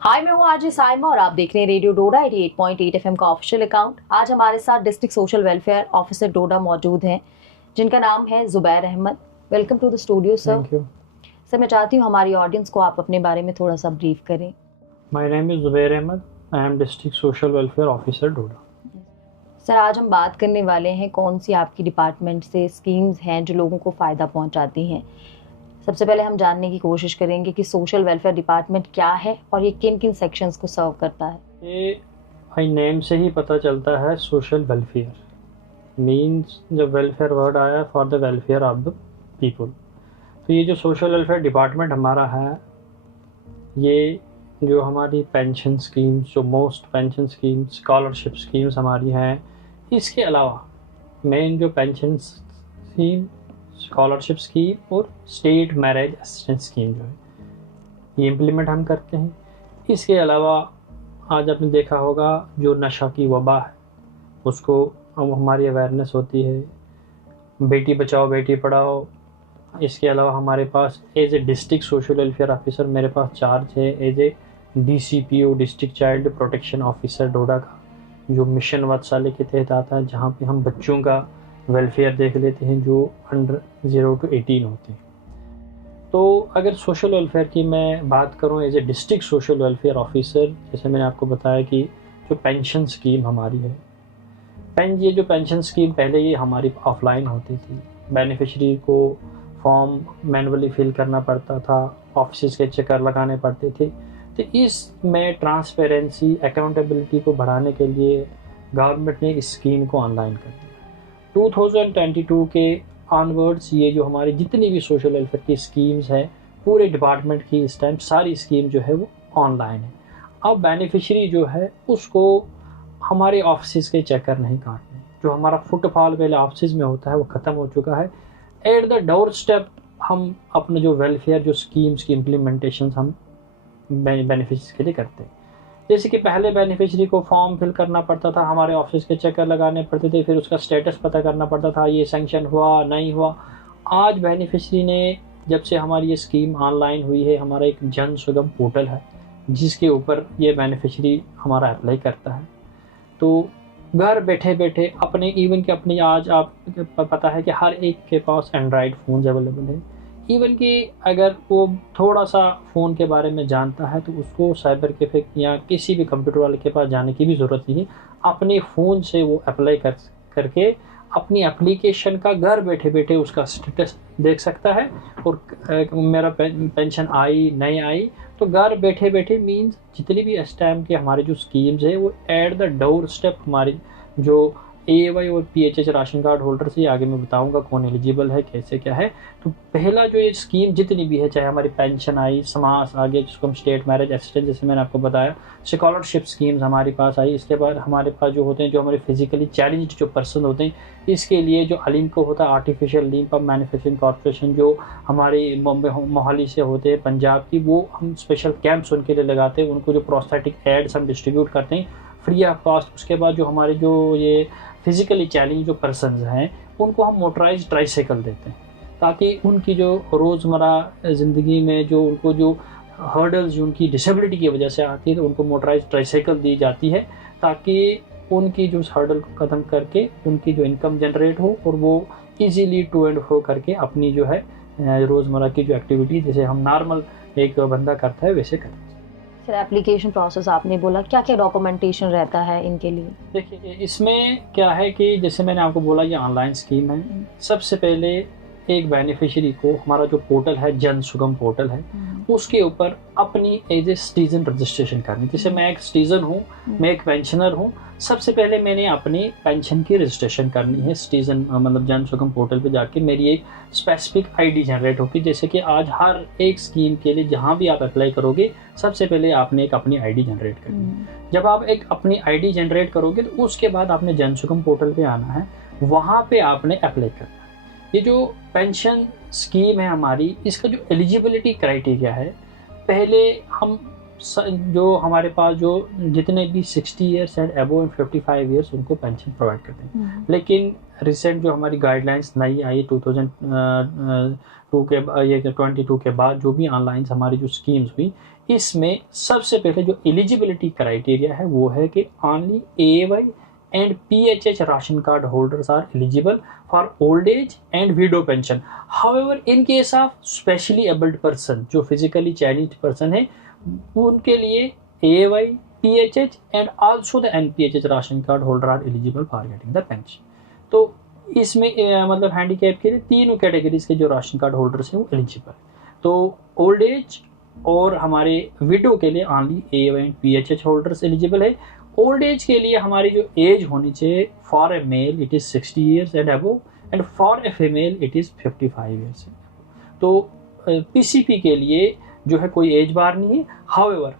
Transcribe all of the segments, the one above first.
हाय, मैं हूँ आरजे साइमा और आप देख रहे हैं रेडियो डोडा 88.8 एफएम का ऑफिशियल अकाउंट। आज हमारे साथ district social welfare officer Doda मौजूद हैं, जिनका नाम है Zubair Ahmad. Welcome to the studio sir. Thank you sir, मैं चाहती हूँ हमारी ऑडियंस को आप अपने बारे में थोड़ा सा ब्रीफ करें। My name is Zubair Ahmad. I am district social welfare officer Doda. Sir, आज हम बात करने वाले हैं कौन सी आपकी डिपार्टमेंट से स्कीम्स हैं जो लोगों को फ़ायदा पहुँचाती हैं। सबसे पहले हम जानने की कोशिश करेंगे कि सोशल वेलफेयर डिपार्टमेंट क्या है और ये किन किन सेक्शंस को सर्व करता है। ये भाई नेम से ही पता चलता है, सोशल वेलफेयर मीन्स जब वेलफेयर वर्ड आया for the welfare of the people. तो ये जो सोशल वेलफेयर डिपार्टमेंट हमारा है, ये जो हमारी पेंशन स्कीम्स, जो most pension schemes, scholarship schemes हमारी हैं, इसके अलावा मेन जो पेंशन स्कीम, स्कॉलरशिप स्कीम और स्टेट मैरिज असिस्टेंस स्कीम जो है, ये इम्प्लीमेंट हम करते हैं। इसके अलावा आज आपने देखा होगा जो नशा की वबा है, उसको हमारी अवेयरनेस होती है, बेटी बचाओ बेटी पढ़ाओ। इसके अलावा हमारे पास as a district social welfare officer मेरे पास चार्ज है as a DCPO, district child protection officer Doda का, जो मिशन वत्सल्य के तहत आता है, जहाँ पे हम बच्चों का वेलफेयर देख लेते हैं जो अंडर 0 to 18 होते हैं। तो अगर सोशल वेलफेयर की मैं बात करूं as a district social welfare officer, जैसे मैंने आपको बताया कि जो पेंशन स्कीम हमारी है, ये जो पेंशन स्कीम पहले ये हमारी ऑफलाइन होती थी, बेनिफिशरी को फॉर्म मैनुअली फिल करना पड़ता था, ऑफिस के चक्कर लगाने पड़ते थे। तो इसमें ट्रांसपेरेंसी, अकाउंटेबिलिटी को बढ़ाने के लिए गवर्नमेंट ने इस स्कीम को ऑनलाइन कर दिया। 2022 के ऑनवर्ड्स ये जो हमारी जितनी भी सोशल वेलफेयर की स्कीम्स हैं, पूरे डिपार्टमेंट की इस टाइम सारी स्कीम जो है वो ऑनलाइन है। अब बेनिफिशरी जो है उसको हमारे ऑफिस के चक्कर नहीं काटने, जो हमारा फुटफॉल पहले ऑफिस में होता है वो ख़त्म हो चुका है। एट द डोर स्टेप हम अपने जो वेलफेयर, जो स्कीम्स की इम्प्लीमेंटेशन हम बेनिफिशरीज के लिए करते हैं। जैसे कि पहले बेनिफिशरी को फॉर्म फिल करना पड़ता था, हमारे ऑफिस के चक्कर लगाने पड़ते थे, फिर उसका स्टेटस पता करना पड़ता था, ये सैंक्शन हुआ नहीं हुआ। आज बेनिफिशरी ने, जब से हमारी ये स्कीम ऑनलाइन हुई है, हमारा एक जन सुगम पोर्टल है जिसके ऊपर ये बेनिफिशरी हमारा अप्लाई करता है। तो घर बैठे बैठे अपने, इवन कि अपनी, आज आप पता है कि हर एक के पास एंड्रॉयड फ़ोन अवेलेबल है। इवन कि अगर वो थोड़ा सा फ़ोन के बारे में जानता है तो उसको साइबर कैफे या किसी भी कंप्यूटर वाले के पास जाने की भी ज़रूरत नहीं है। अपने फ़ोन से वो अप्लाई करके अपनी एप्लीकेशन का घर बैठे बैठे उसका स्टेटस देख सकता है, और मेरा पेंशन आई नहीं आई, तो घर बैठे बैठे मीन्स जितनी भी इस टाइम के हमारी जो स्कीम्स है वो एट द डोर स्टेप हमारी जो AY और PHH राशन कार्ड होल्डर से, आगे मैं बताऊंगा कौन एलिजिबल है, कैसे क्या है। तो पहला जो ये स्कीम जितनी भी है, चाहे हमारी पेंशन आई, समास आगे जिसको हम स्टेट मैरिज असिस्टेंस जैसे मैंने आपको बताया, स्कॉलरशिप स्कीम्स हमारी पास आई। इसके बाद हमारे पास जो होते हैं, जो हमारे फिजिकली चैलेंज्ड जो पर्सन होते हैं, इसके लिए जो अलिम्को होता है, artificial limb pump manufacturing corporation, जो हमारी मुंबई मोहाली से होते हैं, पंजाब की, वो हम स्पेशल कैंप्स उनके लिए लगाते हैं। उनको जो प्रोस्थेटिक एड्स हम डिस्ट्रीब्यूट करते हैं फ्री ऑफ कॉस्ट। उसके बाद जो हमारे जो ये फिजिकली चैलेंज जो पर्सन्स हैं, उनको हम मोटराइज ट्राईसाइकिल देते हैं, ताकि उनकी जो रोज़मर्रा ज़िंदगी में जो उनको जो हर्डल्स उनकी डिसेबिलिटी की वजह से आती है, तो उनको मोटराइज ट्राईसाइकिल दी जाती है, ताकि उनकी जो हर्डल को ख़त्म करके उनकी जो इनकम जनरेट हो और वो इजीली टू एंड फ्रो करके अपनी जो है रोज़मर्रा की जो एक्टिविटी, जैसे हम नॉर्मल एक बंदा करता है वैसे करते हैं। सर, एप्लीकेशन प्रोसेस आपने बोला, क्या क्या डॉक्यूमेंटेशन रहता है इनके लिए? देखिए, इसमें क्या है कि जैसे मैंने आपको बोला ये ऑनलाइन स्कीम है। सबसे पहले एक बेनिफिशियरी को, हमारा जो पोर्टल है जन सुगम पोर्टल है, उसके ऊपर अपनी एज ए सिटीजन रजिस्ट्रेशन करनी। जैसे मैं एक सिटीजन हूँ, मैं एक पेंशनर हूँ, सबसे पहले मैंने अपनी पेंशन की रजिस्ट्रेशन करनी है सिटीजन, मतलब जन सुगम पोर्टल पे जाके मेरी एक स्पेसिफिक ID जनरेट होगी। जैसे कि आज हर एक स्कीम के लिए जहाँ भी आप अप्लाई करोगे, सबसे पहले आपने एक अपनी ID जनरेट करनी है। जब आप एक अपनी ID जनरेट करोगे तो उसके बाद आपने जन सुगम पोर्टल पे आना है, वहाँ पे आपने अप्लाई करना है। ये जो पेंशन स्कीम है हमारी, इसका जो एलिजिबिलिटी क्राइटेरिया है, पहले हम जो हमारे पास जो जितने भी 60 years and above and 55 years उनको पेंशन प्रोवाइड करते हैं। लेकिन रिसेंट जो हमारी गाइडलाइंस नई आई 2002 के ये 22 के बाद जो भी ऑनलाइन हमारी जो स्कीम्स हुई, इसमें सबसे पहले जो एलिजिबिलिटी क्राइटेरिया है वो है कि only AY and PHH ration card holders are eligible for old age and widow pension. However, in case of specially abled person, जो physically challenged person है, उनके लिए AY, PHH and also the NPHH ration card holder are eligible for getting the pension. तो इसमें मतलब handicap के लिए तीनों कैटेगरीज के जो राशन कार्ड होल्डर्स हैं वो एलिजिबल। तो ओल्ड एज और हमारे विडो के लिए only AY and PHH holders eligible है। ओल्ड एज के लिए हमारी जो एज होनी चाहिए, for a male it is 60 years and above and for a female it is 55 years. तो PCP के लिए जो है कोई एज बार नहीं है। हाउएवर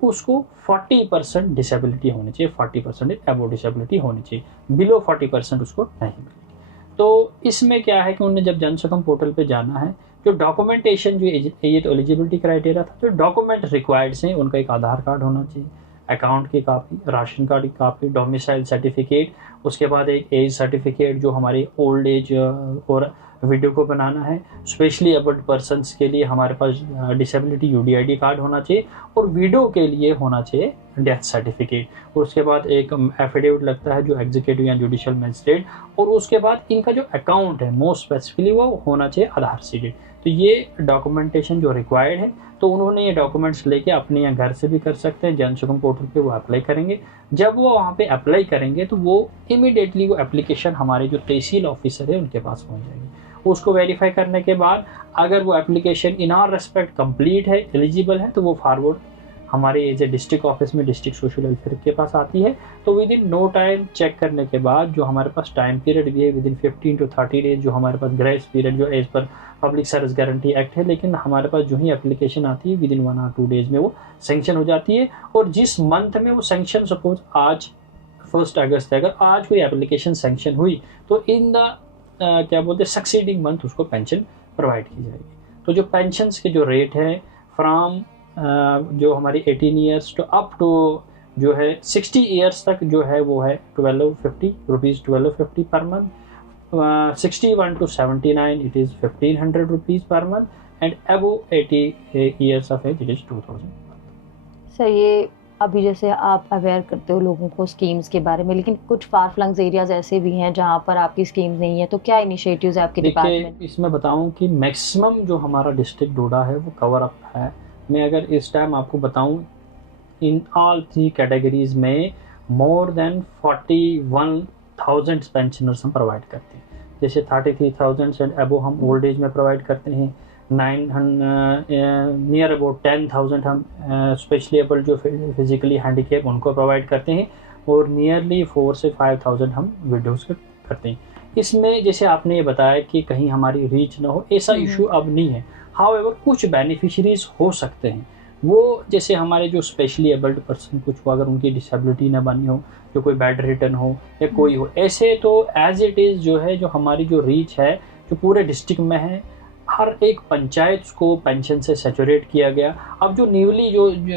उसको 40% डिसेबिलिटी होनी चाहिए, 40% अबव डिसेबिलिटी होनी चाहिए, बिलो 40% उसको नहीं मिलेगी। तो इसमें क्या है कि उन्हें जब जनसुकम पोर्टल पे जाना है, जो डॉक्यूमेंटेशन जो ये तो एलिजिबिलिटी क्राइटेरिया था, जो डॉक्यूमेंट रिक्वायर्ड हैं उनका एक आधार कार्ड होना चाहिए, अकाउंट की कापी, राशन कार्ड की कापी, डोमिसाइल सर्टिफिकेट, उसके बाद एक एज सर्टिफिकेट जो हमारी ओल्ड एज और विडो को बनाना है। स्पेशली एबल्ड पर्सन्स के लिए हमारे पास डिसेबिलिटी UDID कार्ड होना चाहिए और विडो के लिए होना चाहिए डेथ सर्टिफिकेट। और उसके बाद एक एफिडेविट लगता है जो एग्जीक्यूटिव या जुडिशियल मजिस्ट्रेट, और उसके बाद इनका जो अकाउंट है मोस्ट स्पेसिफिकली वो होना चाहिए आधार सीडेड। तो ये डॉक्यूमेंटेशन जो रिक्वायर्ड है, तो उन्होंने ये डॉक्यूमेंट्स लेके अपने यहाँ घर से भी कर सकते हैं, जनसुकम पोर्टल पे वो अप्लाई करेंगे। जब वो वहाँ पे अप्लाई करेंगे तो वो इमीडिएटली वो एप्लीकेशन हमारे जो तहसील ऑफिसर है उनके पास पहुँच जाएगी। उसको वेरीफाई करने के बाद अगर वो application in all respect complete है, एलिजिबल है, तो वो फॉरवर्ड हमारे एज ए डिस्ट्रिक्ट ऑफिस में डिस्ट्रिक्ट सोशल वेलफेयर के पास आती है। तो within no time check करने के बाद जो हमारे पास टाइम पीरियड भी है विद इन 15 to 30 डेज, जो हमारे पास ग्रेस पीरियड जो as per public service guarantee act है, लेकिन हमारे पास जो ही एप्लीकेशन आती है विद इन 1 or 2 डेज में वो सेंक्शन हो जाती है। और जिस मंथ में वो सेंक्शन, सपोज आज 1 अगस्त है, अगर आज कोई एप्लीकेशन सेंक्शन हुई तो इन द क्या बोलते हैं सक्सीडिंग मंथ उसको पेंशन प्रोवाइड की जाएगी। तो जो पेंशन्स के जो रेट है फ्रॉम जो हमारी 18 ईयर्स टू अप टू जो है 60 ईयर्स तक जो है वो है 1250 rupees 1250 per month, 61 to 79 it is 1500 rupees per month and above 80 years of age it is 2000। Sir ये अभी जैसे आप अवेयर करते हो लोगों को स्कीम्स के बारे में, लेकिन कुछ फार फ्लंग्स एरियाज ऐसे भी हैं जहाँ पर आपकी स्कीम्स नहीं है, तो क्या इनिशिएटिव्स है आपके डिपार्टमेंट? इसमें बताऊँ कि मैक्सिमम जो हमारा डिस्ट्रिक्ट डोडा है वो कवर अप है। मैं अगर इस टाइम आपको बताऊँ, इन ऑल 3 कैटेगरीज में मोर देन 41,000 पेंशनर्स हम प्रोवाइड करते हैं। जैसे 33,000 एंड अबो हम ओल्ड एज में प्रोवाइड करते हैं, नियर अबाउट 10,000 हम स्पेशली एबल जो फिजिकली हैंडीकैप उनको प्रोवाइड करते हैं, और नियरली 4 से 5,000 हम विडोज़ को करते हैं। इसमें जैसे आपने ये बताया कि कहीं हमारी रीच ना हो, ऐसा इशू अब नहीं है। हाउएवर कुछ बेनिफिशरीज हो सकते हैं, वो जैसे हमारे जो स्पेशली एबल्ड पर्सन कुछ हो, अगर उनकी डिसेबिलिटी ना बनी हो, जो कोई बेड रिटर्न हो या कोई हो, ऐसे तो एज इट इज़ जो है जो हमारी जो रीच है जो पूरे डिस्ट्रिक्ट में है, हर एक पंचायत को पेंशन से सैचुरेट किया गया। अब जो न्यूली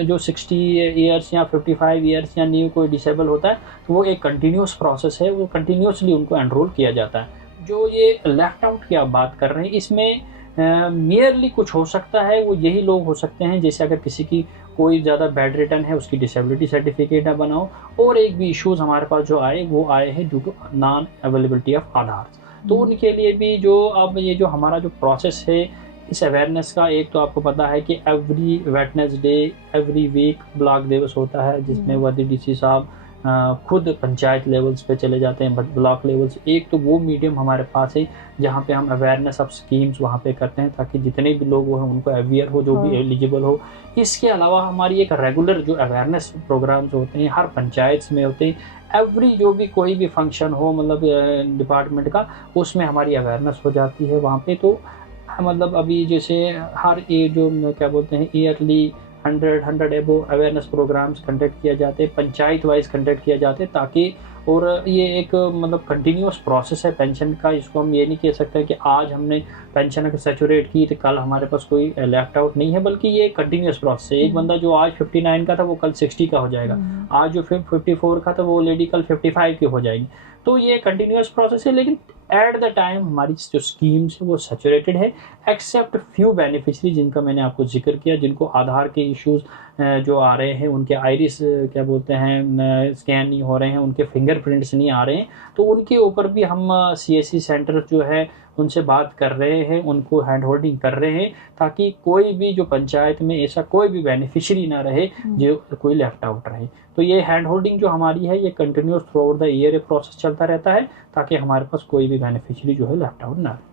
जो 60 ईयर्स या 55 ईयर्स या न्यू कोई डिसेबल होता है तो वो एक कंटिन्यूस प्रोसेस है, वो कंटिन्यूसली उनको एनरोल किया जाता है। जो ये लेफ्ट आउट की आप बात कर रहे हैं, इसमें नियरली कुछ हो सकता है, वो यही लोग हो सकते हैं जैसे अगर किसी की कोई ज़्यादा बेड रिटर्न है, उसकी डिसेबिलिटी सर्टिफिकेट ना बनाओ, और एक भी इश्यूज़ हमारे पास जो आए वो आए हैं due to non availability of Aadhaar. तो उनके लिए भी जो अब ये जो हमारा जो प्रोसेस है इस अवेयरनेस का, एक तो आपको पता है कि every Wednesday every week block दिवस होता है, जिसमें वदी DC साहब खुद पंचायत लेवल्स पे चले जाते हैं, ब्लॉक लेवल्स। एक तो वो मीडियम हमारे पास है जहाँ पे हम अवेयरनेस ऑफ स्कीम्स वहाँ पे करते हैं, ताकि जितने भी लोग हैं उनको अवेयर हो, जो भी एलिजिबल हो। इसके अलावा हमारी एक रेगुलर जो अवेयरनेस प्रोग्राम्स होते हैं हर पंचायत में होते हैं, एवरी जो भी कोई भी फंक्शन हो मतलब डिपार्टमेंट का, उसमें हमारी अवेयरनेस हो जाती है वहाँ पे। तो मतलब अभी जैसे हर ये जो क्या बोलते हैं ईयरली 100 एबो अवेयरनेस प्रोग्राम्स कंडक्ट किया जाते हैं, पंचायत वाइज कंडक्ट किया जाते हैं, ताकि और ये एक मतलब कंटिन्यूस प्रोसेस है पेंशन का। इसको हम ये नहीं कह सकते कि आज हमने पेंशन अगर सेचुरेट की तो कल हमारे पास कोई लेफ्ट आउट नहीं है, बल्कि ये कंटिन्यूस प्रोसेस है। एक बंदा जो आज 59 का था वो कल 60 का हो जाएगा, आज जो 54 का था वो लेडी कल 55 की हो जाएगी। तो ये कंटिन्यूस प्रोसेस है, लेकिन एट द टाइम हमारी जो स्कीम्स है वो सेचुरेटेड है, एक्सेप्ट फ्यू बेनिफिशरी जिनका मैंने आपको जिक्र किया, जिनको आधार के इश्यूज जो आ रहे हैं, उनके आइरिस क्या बोलते हैं स्कैन नहीं हो रहे हैं, उनके फिंगरप्रिंट्स नहीं आ रहे हैं, तो उनके ऊपर भी हम CSC सेंटर जो है उनसे बात कर रहे हैं, उनको हैंड होल्डिंग कर रहे हैं, ताकि कोई भी जो पंचायत में ऐसा कोई भी बेनिफिशियरी ना रहे जो कोई लेफ्ट आउट रहे। तो ये हैंड होल्डिंग जो हमारी है ये continuous through out the year ये प्रोसेस चलता रहता है, ताकि हमारे पास कोई भी बेनिफिशियरी जो है लेफ्ट आउट ना रहे।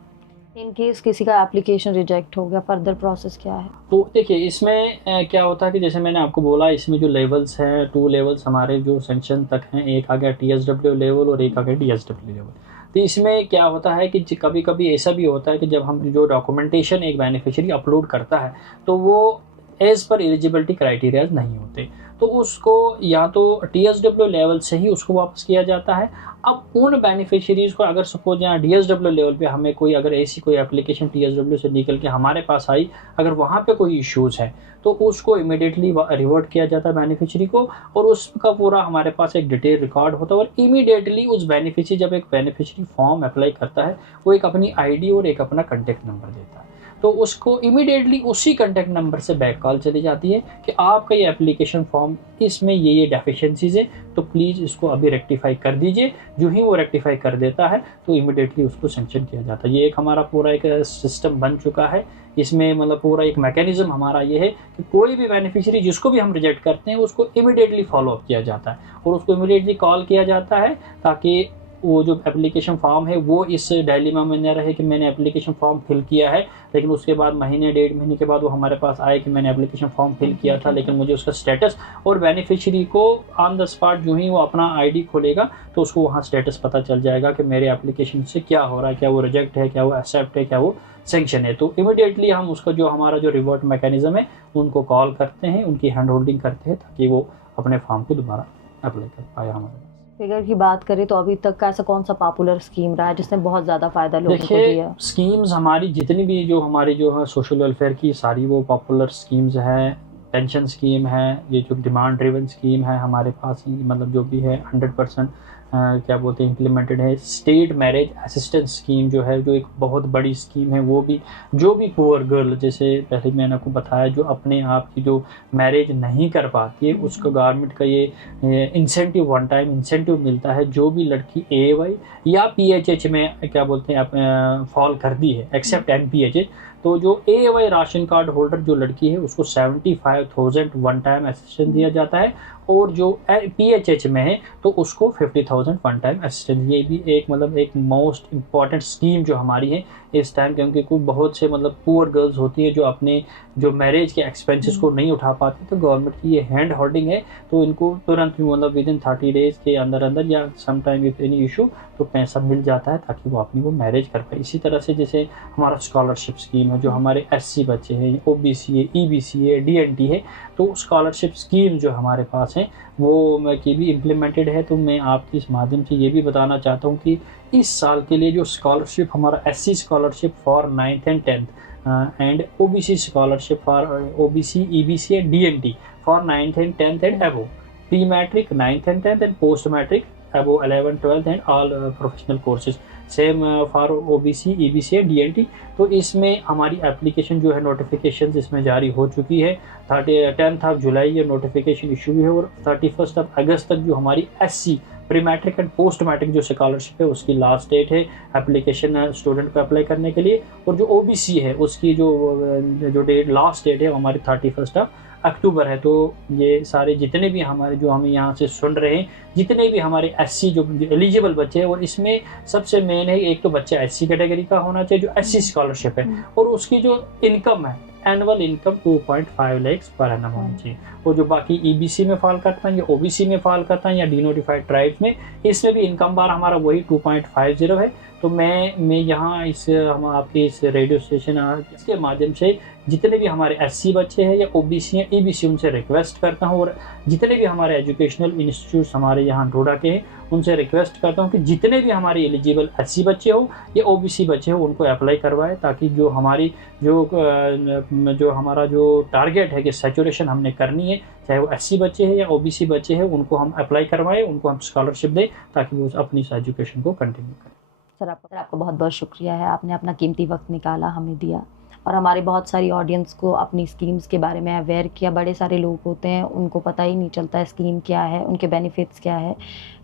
इन केस किसी का एप्लीकेशन रिजेक्ट हो गया, फर्दर प्रोसेस क्या है? तो देखिए इसमें क्या होता है कि जैसे मैंने आपको बोला, इसमें जो लेवल्स हैं 2 लेवल्स हमारे जो सेंक्शन तक हैं, एक आ गया TSW लेवल और एक आ गया DSW लेवल। तो इसमें क्या होता है कि कभी कभी ऐसा भी होता है कि जब हम जो डॉक्यूमेंटेशन एक बेनिफिशियरी अपलोड करता है तो वो एज पर एलिजिबिलिटी क्राइटेरियाज नहीं होते, तो उसको या तो TSW लेवल से ही उसको वापस किया जाता है। अब उन बेनिफिशियरीज को अगर सपोज यहाँ DSW लेवल पे हमें कोई अगर ऐसी कोई एप्लीकेशन TSW से निकल के हमारे पास आई, अगर वहाँ पे कोई इश्यूज है तो उसको इमीडिएटली रिवर्ट किया जाता है बेनिफिशियरी को, और उसका पूरा हमारे पास एक डिटेल रिकॉर्ड होता है। और इमीडिएटली उस बेनिफिशियरी जब एक बेनिफिशियरी फॉर्म अप्लाई करता है वो एक अपनी ID और एक अपना कॉन्टैक्ट नंबर देता है, तो उसको इमीडिएटली उसी कॉन्टैक्ट नंबर से बैक कॉल चली जाती है कि आपका ये एप्लीकेशन फॉर्म इसमें ये डेफिशिएंसीज है, तो प्लीज़ इसको अभी रेक्टिफाई कर दीजिए। जो ही वो रेक्टिफाई कर देता है तो इमीडिएटली उसको सेंक्शन किया जाता है। ये एक हमारा पूरा एक सिस्टम बन चुका है। इसमें मतलब पूरा एक मैकेनिज्म हमारा ये है कि कोई भी बेनिफिशियरी जिसको भी हम रिजेक्ट करते हैं उसको इमीडिएटली फॉलो अप किया जाता है और उसको इमीडिएटली कॉल किया जाता है, ताकि वो जो एप्लीकेशन फॉर्म है वो इस डायलेमा में न रहे कि मैंने एप्लीकेशन फॉर्म फिल किया है, लेकिन उसके बाद महीने 1.5 महीने के बाद वो हमारे पास आए कि मैंने एप्लीकेशन फॉर्म फिल किया था लेकिन मुझे उसका स्टेटस, और बेनिफिशियरी को ऑन द स्पॉट जो ही वो अपना ID खोलेगा तो उसको वहाँ स्टेटस पता चल जाएगा कि मेरे एप्लीकेशन से क्या हो रहा है, क्या वो रिजेक्ट है, क्या वो एक्सेप्ट है, क्या वो सेंक्शन है। तो इमीडिएटली हम उसका जो हमारा जो रिवर्ट मैकेनिज्म है उनको कॉल करते हैं, उनकी हैंड होल्डिंग करते हैं, ताकि वो अपने फॉर्म को दोबारा अप्लाई कर पाए हमारे। फिगर की बात करें तो अभी तक का ऐसा कौन सा पॉपुलर स्कीम रहा है जिसने बहुत ज़्यादा फायदा लोगों को दिया? स्कीम्स हमारी जितनी भी जो हमारी जो है सोशल वेलफेयर की सारी वो पॉपुलर स्कीम्स हैं। पेंशन स्कीम है, ये जो डिमांड ड्रिवन स्कीम है हमारे पास, मतलब जो भी है 100% क्या बोलते हैं इम्प्लीमेंटेड है। स्टेट मैरिज असिस्टेंस स्कीम जो है, जो एक बहुत बड़ी स्कीम है, वो भी जो भी पुअर गर्ल, जैसे पहले मैंने आपको बताया, जो अपने आप की जो मैरिज नहीं कर पाती है उसको गवर्नमेंट का ये इंसेंटिव, वन टाइम इंसेंटिव मिलता है। जो भी लड़की AY या PHH में क्या बोलते हैं आप फॉल कर दी है, एक्सेप्ट NPHH, तो जो AY राशन कार्ड होल्डर जो लड़की है उसको 75,000 वन टाइम असिस्टेंस दिया जाता है, और जो PHH में है तो उसको 50,000 वन टाइम असिस्टेंस। ये भी एक मतलब एक मोस्ट इम्पॉर्टेंट स्कीम जो हमारी है इस टाइम, क्योंकि कोई बहुत से मतलब पुअर गर्ल्स होती है जो अपने जो मैरिज के एक्सपेंसेस को नहीं उठा पाती, तो गवर्नमेंट की ये हैंड होल्डिंग है, तो इनको तुरंत मतलब विदिन 30 डेज के अंदर अंदर या some time with any issue तो पैसा मिल जाता है ताकि वो अपनी वो मैरिज कर पाए। इसी तरह से जैसे हमारा स्कॉलरशिप स्कीम है, जो हमारे SC बच्चे हैं, OBC है, EBC है, DNT है, तो स्कॉलरशिप स्कीम जो हमारे पास है वो की भी इम्प्लीमेंटेड है। तो मैं आपकी इस माध्यम से ये भी बताना चाहता हूँ कि इस साल के लिए जो स्कॉलरशिप हमारा SC scholarship for 9th and 10th and OBC scholarship for OBC, EBC and DNT फॉर 9th and 10th and above, pre matric 9th and 10th and post matric above 11th 12th and all professional courses, same for OBC, EBC and DNT। तो इसमें हमारी application जो है notification इसमें जारी हो चुकी है। 10th जुलाई ये नोटिफिकेशन इशू हुई है, और 31 अगस्त तक जो हमारी SC pre matric and post matric जो स्कॉलरशिप है उसकी लास्ट डेट है एप्लीकेशन स्टूडेंट को अप्लाई करने के लिए। और जो OBC है उसकी जो डेट लास्ट डेट है वो हमारी 31 अक्टूबर है। तो ये सारे जितने भी हमारे जो हम यहाँ से सुन रहे हैं, जितने भी हमारे SC जो एलिजिबल बच्चे हैं, और इसमें सबसे मेन है एक तो बच्चा SC कैटेगरी का होना चाहिए जो SC स्कॉलरशिप है, और उसकी जो इनकम है annual income 2.5 lakh per annum होनी चाहिए। और जो बाकी EBC में फॉल करता है या OBC में फॉल करता है या डिनोटिफाइड ट्राइब्स में, इसमें भी इनकम बार हमारा वही 2.50 है। तो मैं यहाँ हम आपके इस रेडियो स्टेशन इसके माध्यम से जितने भी हमारे एससी बच्चे हैं या ओबीसी हैं, ईबीसी, उनसे रिक्वेस्ट करता हूँ, और जितने भी हमारे एजुकेशनल इंस्टीट्यूट्स हमारे यहाँ डोडा के हैं उनसे रिक्वेस्ट करता हूँ कि जितने भी हमारे एलिजिबल एससी बच्चे हो या ओबीसी बच्चे हो उनको अप्लाई करवाएं, ताकि जो हमारी जो हमारा जो टारगेट है कि सैचुरेशन हमने करनी है, चाहे वो एससी बच्चे हैं या ओबीसी बच्चे हैं, उनको हम अप्लाई करवाएं, उनको हम स्कॉलरशिप दें ताकि वो अपनी इस एजुकेशन को कंटिन्यू करें। सर आपका बहुत बहुत शुक्रिया है, आपने अपना कीमती वक्त निकाला, हमें दिया और हमारे बहुत सारी ऑडियंस को अपनी स्कीम्स के बारे में अवेयर किया। बड़े सारे लोग होते हैं उनको पता ही नहीं चलता है स्कीम क्या है, उनके बेनिफिट्स क्या है।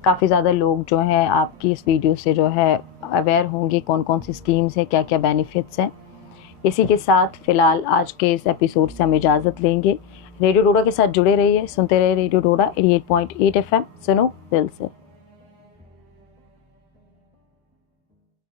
काफ़ी ज़्यादा लोग जो हैं आपकी इस वीडियो से जो है अवेयर होंगे कौन कौन सी स्कीम्स हैं, क्या क्या बेनिफिट्स हैं। इसी के साथ फ़िलहाल आज के इस एपिसोड से हम इजाज़त लेंगे। रेडियो डोडा के साथ जुड़े रहिए, सुनते रहिए रेडियो डोडा 88.8 FM। सुनो दिल से।